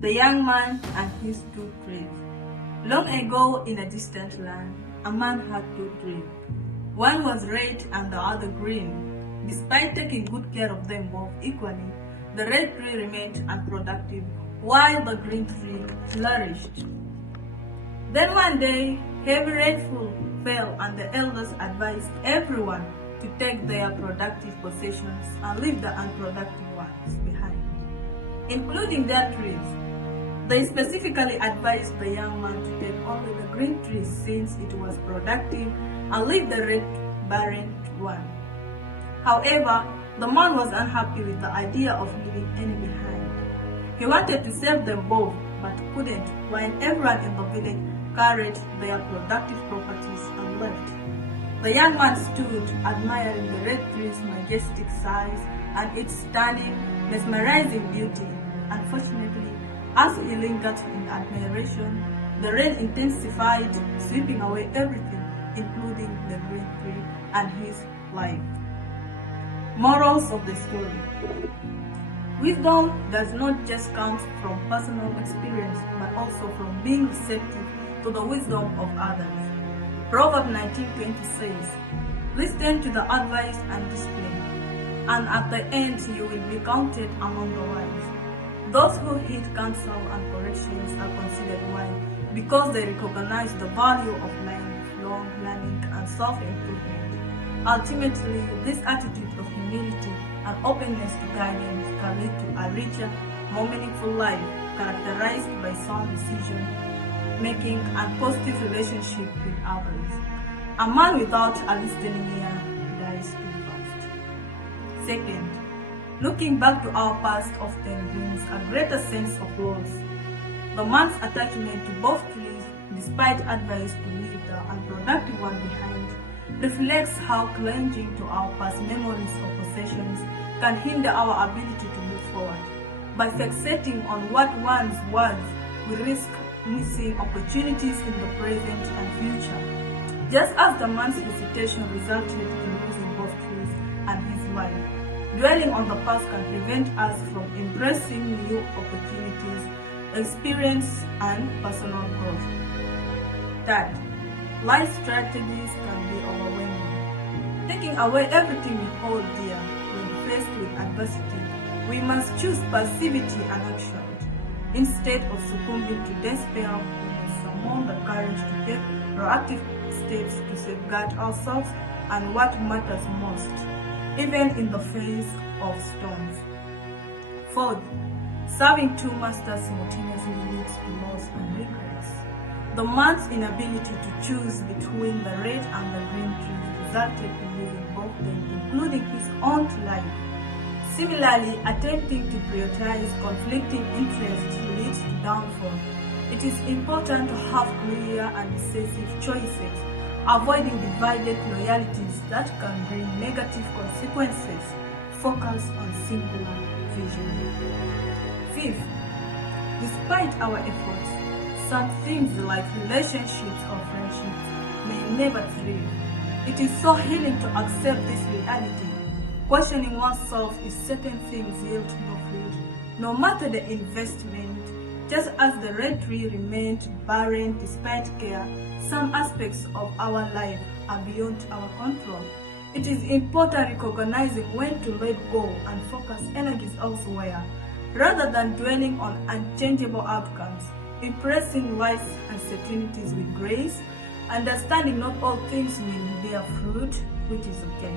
The young man and his two trees. Long ago in a distant land, a man had two trees. One was red and the other green. Despite taking good care of them both equally, the red tree remained unproductive while the green tree flourished. Then one day, heavy rainfall fell and the elders advised everyone to take their productive possessions and leave the unproductive ones behind, including their trees. They specifically advised the young man to take only the green tree since it was productive and leave the red barren one. However, the man was unhappy with the idea of leaving any behind. He wanted to save them both but couldn't while everyone in the village carried their productive properties and left. The young man stood admiring the red tree's majestic size and its stunning, mesmerizing beauty. Unfortunately, as he lingered in admiration, the rain intensified, sweeping away everything, including the green tree and his life. Morals of the story. Wisdom does not just come from personal experience, but also from being receptive to the wisdom of others. Proverbs 19:20 says, "Listen to the advice and discipline, and at the end you will be counted among the wise." Those who heed counsel and corrections are considered wise because they recognize the value of lifelong learning and self-improvement. Ultimately, this attitude of humility and openness to guidance can lead to a richer, more meaningful life characterized by sound decision-making and positive relationship with others. A man without a listening ear dies too fast. Second, looking back to our past often brings a greater sense of loss. The man's attachment to both trees, despite advice to leave the unproductive one behind, reflects how clinging to our past memories or possessions can hinder our ability to move forward. By fixating on what once was, we risk missing opportunities in the present and future. Just as the man's hesitation resulted in losing both trees and his life, dwelling on the past can prevent us from embracing new opportunities, experience, and personal growth. Third, life strategies can be overwhelming. Taking away everything we hold dear when faced with adversity, we must choose passivity and action. Instead of succumbing to despair, we must summon the courage to take proactive steps to safeguard ourselves and what matters most, even in the face of storms. Fourth, serving two masters simultaneously leads to loss and regrets. The man's inability to choose between the red and the green trees resulted in losing both them, including his own life. Similarly, attempting to prioritize conflicting interests leads to downfall. It is important to have clear and decisive choices, avoiding divided loyalties that can bring negative consequences. Focus on singular vision. Fifth, despite our efforts, some things like relationships or friendships may never thrive. It is so healing to accept this reality. Questioning oneself if certain things yield no fruit, no matter the investment. Just as the red tree remained barren despite care, some aspects of our life are beyond our control. It is important recognizing when to let go and focus energies elsewhere, rather than dwelling on unchangeable outcomes, embracing life's uncertainties with grace, understanding not all things will bear fruit, which is okay.